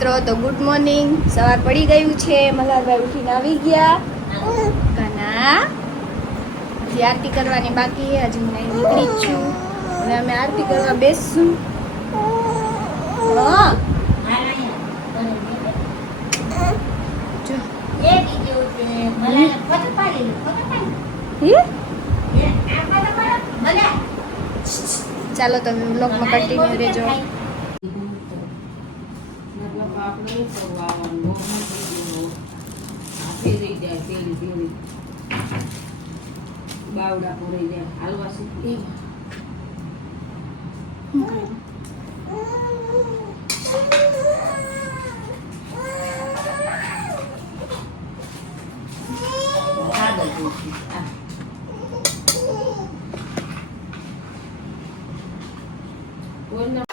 મિત્રો, તો good morning સવાર પડી ગયું છે. મલ્હારભાઈ ઉઠીને આવી ગયા. કાના? હજી આરતી કરવાની બાકી છે. હજી હું નીકળી જ છું. હવે અમે આરતી કરવા બેસશું. ચાલો તમે બ્લોગમાં કન્ટિન્યુ રહેજો. આપણે શું કરવાનું મોઢું થઈ ગયું હાથે રહી જાય તેલી તેલી બાવડા પડી જાય હાલવા શીખી કોઈના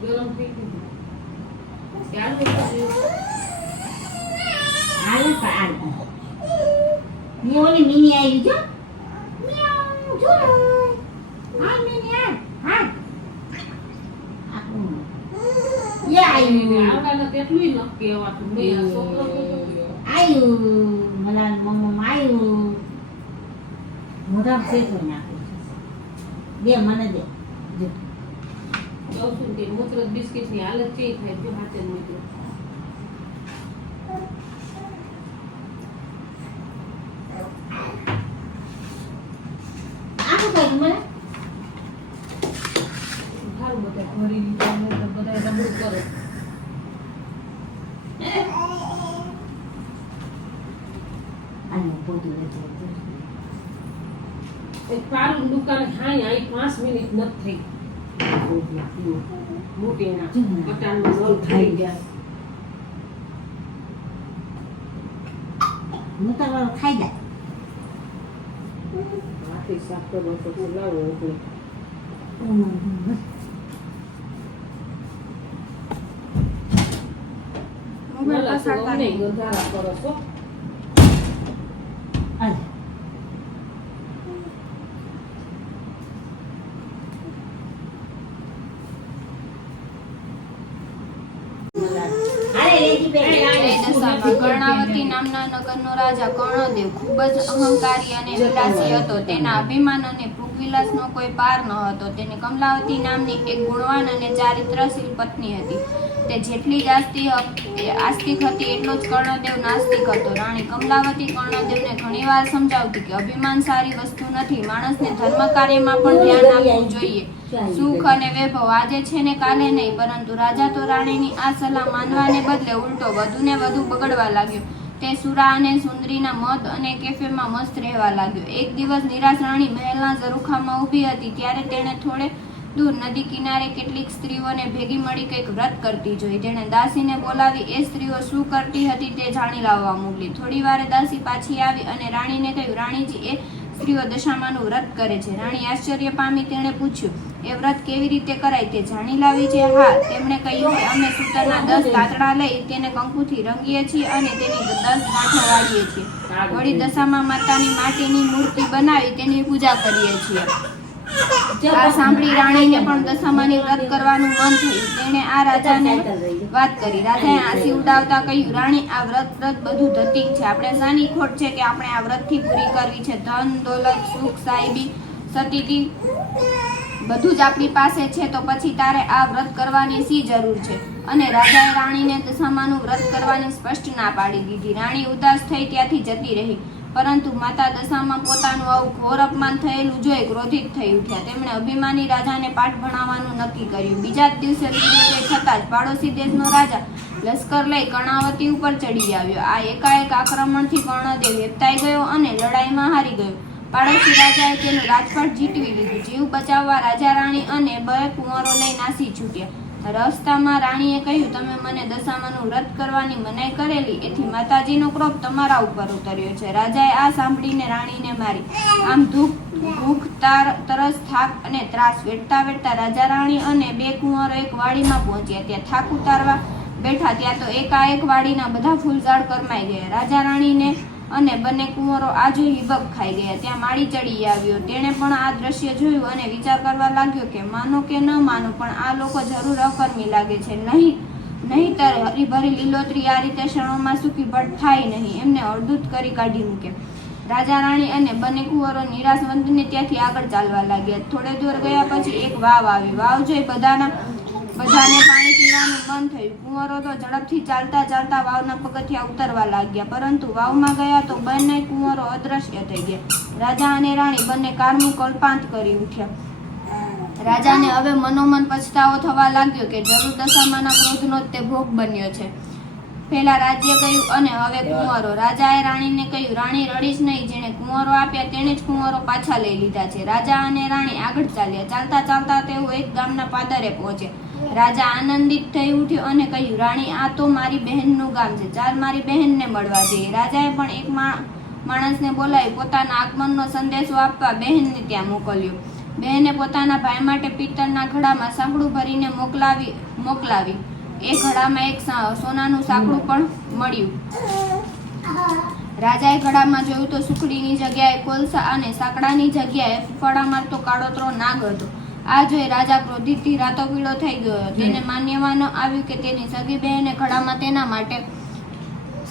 ગરમ થઈ ગયું ચાલો પછી ઓલી મિની આવી જો મ્યાઉ, જો. Hi Mini hi, hi. આખું. એ આયુ. આવડાને કેટલું ન કહેવાતું મેં આ છોકરો તો આયુ. મલાન મમ્મમ આયુ. મોઢામાં શેકો નાખ્યો છે. દે મને દે જો. કહું છું કે મૂત્ર બિસ્કિટની હાલત ચેન્જ થાય જો હાથે મૂક્યો આનું કાંઈક મને સારું બધા ભરી લીધું તો બધા રમણ કરો. પારું દુકાન હાય આઈ પાંચ મિનિટ નથી થઈ. મોટી પટાણમાં થઈ ગયા. મોટા ખાઈ જાય. સાફ કરવા પછી લાવો આપણે મોબાઈલ બોલા તો પસાડતા નહીં. ગંધારા કરો છો કર્ણાવતી નામના નગરનો રાજા કર્ણદેવ ખૂબ જ અહંકારી અને વિલાસી હતો તેના અભિમાન અને ભૂગવિલાસનો કોઈ પાર ન હતો તેને કમલાવતી નામની એક ગુણવાન અને ચારિત્રશીલ પત્ની હતી તે જેટલી જ આસ્તિક આસ્તિક હતી એટલો જ કર્ણદેવ નાસ્તિક હતો. રાણી કમલાવતી કર્ણદેવને ઘણીવાર સમજાવતી કે અભિમાન સારી વસ્તુ નથી. માણસને ધર્મ કાર્યમાં પણ ધ્યાન આપવું જોઈએ. સુખ અને વૈભવ આજે છે ને કાલે નહીં, પરંતુ રાજા તો રાણીની આ સલાહ માનવાને બદલે ઉલટો વધુને વધુ બગડવા લાગ્યો. તે સુરા અને સુંદરીના મત અને કેફેમાં મસ્ત રહેવા લાગ્યો. એક દિવસ નિરાશ રાણી મહેલના ઝરૂખામાં ઊભી હતી, ત્યારે તેણે થોડે દૂર નદી કિનારે કેટલીક સ્ત્રીઓને ભેગી મળી કંઈક વ્રત કરતી જોઈ. તેણે દાસીને બોલાવી, એ સ્ત્રીઓ શું કરતી હતી તે જાણી લાવવા મોકલી થોડી વારે દાસી પાછી આવી અને રાણીને કહ્યું, રાણીજી, એ સ્ત્રીઓ દશામાનું વ્રત કરે છે. રાણી આશ્ચર્ય પામી તેણે પૂછ્યું, એ વ્રત કેવી રીતે કરાય તે જાણી લાવી છે? હા, તેમણે કહ્યું કે અમે સૂતરના દસ કાતડા લઈ તેને કંકુથી રંગીએ છીએ અને તેની દસ ગાંઠો વાળીએ છીએ. વળી દશામાં માતાની માટીની મૂર્તિ બનાવી તેની પૂજા કરીએ છીએ. આ સાંભળી રાણીને પણ દશામાની વ્રત કરવાનું મન થયું. તેણે આ રાજાને વાત કરી. રાજાએ આંસી ઉડાવતા કહ્યું, રાણી, આ વ્રત વ્રત બધું ધતિક છે. આપણે સાની ખોટ છે કે આપણે આ વ્રતથી પૂરી કરવી છે. ધન, દોલત, સુખ સાહેબી સતીથી બધું જ આપણી પાસે છે. તો પછી તારે આ વ્રત કરવાની શી જરૂર છે? અને રાજાએ રાણીને દશામાનું વ્રત કરવાની સ્પષ્ટ ના પાડી દીધી. રાણી ઉદાસ થઈ ત્યાંથી જતી રહી. પરંતુ માતા દશામાં પોતાનું આવું ઘોર અપમાન થયેલું જોઈ ક્રોધિત થઈ ઉઠ્યા. તેમણે અભિમાની રાજાને પાઠ ભણાવવાનું નક્કી કર્યું. બીજા જ દિવસે સૂર્યોદય થતાં જ પાડોશી દેશનો રાજા લશ્કર લઈ કર્ણાવતી ઉપર ચડી આવ્યો. આ એકાએક આક્રમણથી કર્ણદેવ હેપતાઈ ગયો અને લડાઈમાં હારી ગયો. પાડોશી રાજાએ તેનું રાજપાટ જીતવી લીધું. જીવ બચાવવા રાજા રાણી અને બે કુંવરો લઈ નાસી છૂટ્યા. રસ્તામાં રાણીએ કહ્યું, તમે મને દશામાનું વ્રત કરવાની મનાઈ કરેલી, એથી માતાજીનો ક્રોપ તમારા ઉપર ઉતર્યો છે. રાજાએ આ સાંભળીને રાણીને મારી. આમ દુઃખ ભૂખ, તાર, તરસ, થાક અને ત્રાસ વેઠતા વેઠતા રાજા રાણી અને બે કુંવરો એક વાડીમાં પહોંચ્યા. ત્યાં થાક ઉતારવા બેઠા, ત્યાં તો એકાએક વાડીના બધા ફૂલઝાડ કરમાઈ ગયા. રાજા રાણીને અને બંને કુંવરો આજુ હિબક ખાઈ ગયા. ત્યાં માળી ચડી આવ્યો. તેણે પણ આ દ્રશ્ય જોયું અને વિચાર કરવા લાગ્યો કે માનો કે ન માનો, પણ આ લોકો જરૂર અકર્મી લાગે છે. નહીં, નહીંતર હરીભરી લીલોતરી આ રીતે ક્ષણોમાં સૂકી ભટ થાય નહીં. એમને અડધૂત કરી કાઢી મૂકે. રાજા રાણી અને બંને કુંવરો નિરાશ વંતને ત્યાંથી આગળ ચાલવા લાગ્યા. થોડે દૂર ગયા પછી એક વાવ આવી. વાવ જોઈ બધાના બધાને પાણી પીવાનું બંધ થયું. કુંવરો તો ઝડપથી ચાલતા ચાલતા વાવના પગથિયા ઉતરવા લાગ્યા. પરંતુ વાવમાં ગયા તો બંને કુંવરો અદ્રશ્ય થઈ ગયા. રાજા અને રાણી બંને કારનું કલ્પાંત કરી ઉઠ્યા. રાજાને હવે મનોમન પછતાવો થવા લાગ્યો કે જરૂર દશામાના ક્રોધનો જ તે ભોગ બન્યો છે. પહેલા રાજ્ય ગયું અને હવે કુંવરો. રાજાએ રાણીને કહ્યું, રાણી રડીશ નહીં. જેણે કુંવરો આપ્યા તેણે જ કુંવરો પાછા લઈ લીધા છે. રાજા અને રાણી આગળ ચાલ્યા. ચાલતા ચાલતા તેઓ એક ગામના પાદરે પહોંચ્યા. રાજા આનંદિત થઈ ઉઠ્યો અને કહ્યું, રાણી, આ તો મારી બહેનનું ગામ છે. ચાલ મારી બહેનને મળવા જઈએ રાજાએ પણ એક માણસને બોલાવી પોતાના આગમનનો સંદેશો આપવા બહેનને ત્યાં મોકલ્યો. બહેને પોતાના ભાઈ માટે પિત્તળના ઘડામાં સાંકડું ભરીને મોકલાવી મોકલાવી. એ ઘડામાં એક સોનાનું સાંકડું પણ મળ્યું. રાજાએ ઘડામાં જોયું તો સુખડીની જગ્યાએ કોલસા અને સાંકડાની જગ્યાએ ફૂફાડા મારતો કાળોતરો નાગ હતો. આ જોઈ રાજા ક્રોધિતથી રાતો પીળો થઈ ગયો તેને માન્યમાં ન આવ્યું કે તેની સગી બહેને ઘડામાં તેના માટે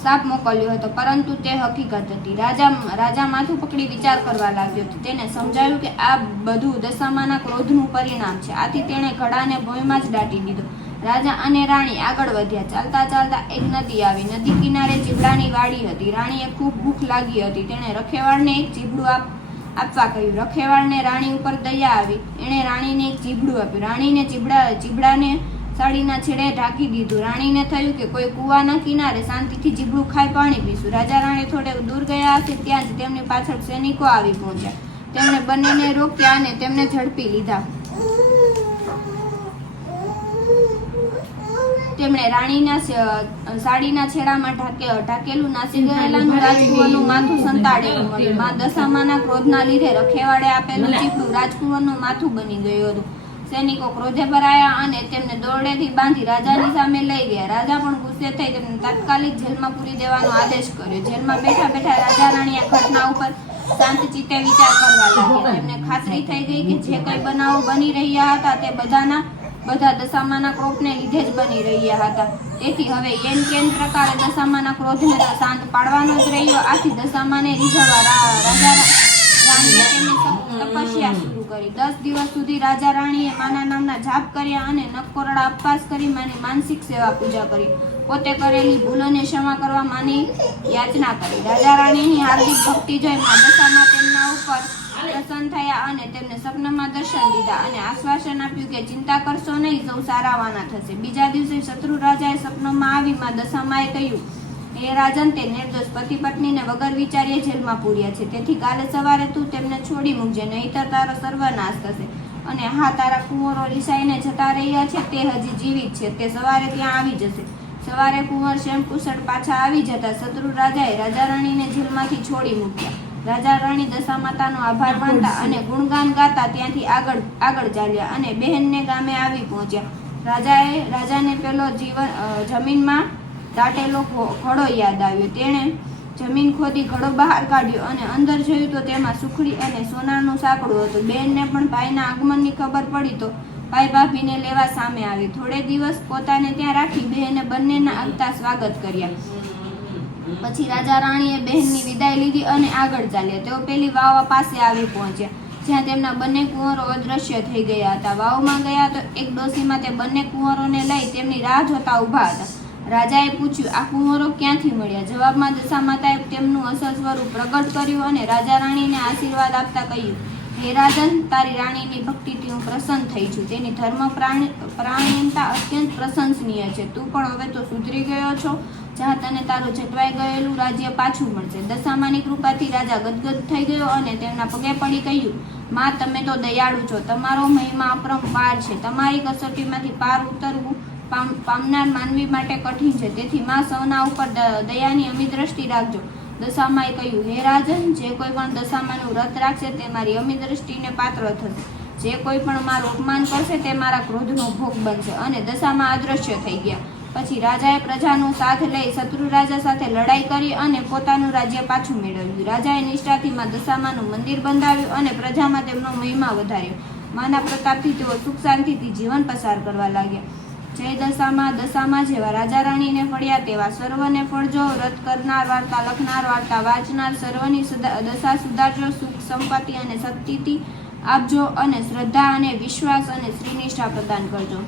સાપ મોકલ્યો હતો પરંતુ તે હકીકત હતી. રાજા રાજા માથું પકડી વિચાર કરવા લાગ્યો તો તેને સમજાયું કે આ બધું દશામાના ક્રોધનું પરિણામ છે. આથી તેણે ઘડાને ભોયમાં જ દાટી દીધો. રાજા અને રાણી આગળ વધ્યા. ચાલતા ચાલતા એક નદી આવી. નદી કિનારે ચીબડાની વાડી હતી. રાણીએ ખૂબ ભૂખ લાગી હતી. તેણે રખેવાળને એક ચીબડું આપ આપવા કહ્યું. રખેવાળને રાણી ઉપર દયા આવી. એણે રાણીને એક ચીબડું આપ્યું. રાણીને ચીબડા ચીબડાને સાડીના છેડે ઢાંકી દીધું. રાણીને થયું કે કોઈ કૂવાના કિનારે શાંતિથી ચીબડું ખાઈ પાણી પીશું. રાજા રાણી થોડે દૂર ગયા હશે ત્યાં જ તેમની પાછળ સૈનિકો આવી પહોંચ્યા. તેમણે બંનેને રોક્યા અને તેમને ઝડપી લીધા. તેમણે રાણીના સાડીના છેડામાં ઢાકે ઢાકેલું નાસી ગયેલાનું રાજકુંવરનું માથું સંતાડેલું મળ્યું માં દશામાના ક્રોધના લીધે રખેવાડે આપેલું ચીપડું રાજકુંવરનું માથું બની ગયું હતું. સૈનિકો ક્રોધે ભરાયા અને તેમને દોરડેથી બાંધી રાજાની સામે લઈ ગયા. રાજા પણ ગુસ્સે થઈ તેમને તાત્કાલિક જેલમાં પૂરી દેવાનો આદેશ કર્યો. જેલમાં બેઠા બેઠા રાજા રાણી આ ઘટના ઉપર શાંત ચિત્તે વિચાર કરવા લાગ્યા. તેમને ખાતરી થઈ ગઈ કે જે કઈ બનાવો બની રહ્યા હતા તે બધાના બધા દશામાના ક્રોધને લીધે જ બની રહ્યા હતા. તેથી હવે એમ કેન પ્રકારે દશામાના ક્રોધને તો શાંત પાડવાનો જ રહ્યો, આથી દશામાને રીઝવવા રાજા તપસ્યા શરૂ કરી. દસ દિવસ સુધી રાજા રાણીએ માના નામના જાપ કર્યા અને નકોરડા ઉપવાસ કરી માની માનસિક સેવા પૂજા કરી. પોતે કરેલી ભૂલોને ક્ષમા કરવા માની યાચના કરી. રાજા રાણીની હાર્દિક ભક્તિ જોઈ મા દશામાં તેમના ઉપર પ્રસન્ન થયા અને તેમને સપનામાં દર્શન દીધા અને આશ્વાસન આપ્યું કે ચિંતા કરશો નહીં, સૌ સારાવાના થશે. બીજા દિવસે શત્રુ રાજાએ સપનોમાં આવી માં દશામાએ કહ્યું, હે રાજન, તે નિર્દોષ પતિ પત્નીને વગર વિચાર્યે જેલમાં પૂર્યા છે. તેથી કાલે સવારે તું તેમને છોડી મૂકજે, નહીંતર તારો સર્વનાશ થશે. અને હા, તારા કુંવરો રિસાઈને જતા રહ્યા છે, તે હજી જીવિત છે. તે સવારે ત્યાં આવી જશે. સવારે કુંવર શ્યામ કુશળ પાછા આવી જતા શત્રુ રાજાએ રાજા રાણીને જેલમાંથી છોડી મૂક્યા. રાજા રાણી દશા માતાનો આભાર માનતા અને ગુણગાન ગાતા ત્યાંથી આગળ આગળ ચાલ્યા અને બહેનને ગામે આવી પહોંચ્યા. રાજાએ રાજાને પેલો જીવન જમીનમાં દાટેલો ઘડો યાદ આવ્યો. તેણે જમીન ખોદી ઘડો બહાર કાઢ્યો અને અંદર જોયું તો તેમાં સુખડી અને સોનાનું સાંકડું હતું. બેનને પણ ભાઈના આગમનની ખબર પડી તો ભાઈ ભાભીને લેવા સામે આવી. થોડે દિવસ પોતાને ત્યાં રાખી બહેને બંનેના આગતા સ્વાગત કર્યા. પછી રાજા રાણીએ બહેનની વિદાય લીધી અને આગળ ચાલ્યા. તેઓ પેલી વાવા પાસે આવી પહોંચ્યા, જ્યાં તેમના બંને કુંવરો અદ્રશ્ય થઈ ગયા હતા. વાવમાં ગયા તો એક ડોસીમાં તે બંને કુંવરોને લઈ તેમની રાહ જોતા ઊભા હતા. રાજાએ પૂછ્યું, આ કુંવરો ક્યાંથી મળ્યા? જવાબમાં દશા માતાએ તેમનું અસલ સ્વરૂપ પ્રગટ કર્યું અને રાજા રાણીને આશીર્વાદ આપતા કહ્યું, હે રાજન, તારી રાણીની ભક્તિથી હું પ્રસન્ન થઈ છું. તેની ધર્મ પ્રાણ, પ્રાણીનતા અત્યંત પ્રશંસનીય છે. તું પણ હવે તો સુધરી ગયો છો જ્યાં તને તારું જટવાઈ ગયેલું રાજ્ય પાછું મળશે. દશામાની કૃપાથી રાજા ગદગદ થઈ ગયો અને તેમના પગે પડી કહ્યું, માં, તમે તો દયાળુ છો. તમારો મહિમા અપરંપાર છે. તમારી કસોટીમાંથી પાર ઉતરવું પામ- પામનાર માનવી માટે કઠિન છે. તેથી માં, સૌના ઉપર દયાની અમી દ્રષ્ટિ રાખજો. દશામાએ કહ્યું, હે રાજન, જે કોઈ પણ દશામાનું વ્રત રાખશે તે મારી અમી દ્રષ્ટિને પાત્ર થશે. જે કોઈ પણ મારું અપમાન કરશે તે મારા ક્રોધનો ભોગ બનશે. અને દશામાં અદ્રશ્ય થઈ ગયા. પછી રાજાએ પ્રજાનો સાથ લઈ શત્રુ રાજા સાથે લડાઈ કરી અને પોતાનું રાજ્ય પાછું મેળવ્યું. રાજાએ નિષ્ઠાથી માં દશામાનું મંદિર બંધાવ્યું અને પ્રજામાં તેમનો મહિમા વધાર્યો. માના પ્રતાપથી તેઓ સુખ શાંતિથી જીવન પસાર કરવા લાગ્યા. જય દશામાં દશામાં જેવા રાજા રાણીને ફળ્યા તેવા સર્વને ફળજો વ્રત કરનાર વાર્તા લખનાર, વાર્તા વાંચનાર, સર્વની દશા સુધારજો, સુખ સંપત્તિ અને શક્તિથી આપજો અને શ્રદ્ધા અને વિશ્વાસ અને શ્રીનિષ્ઠા પ્રદાન કરજો.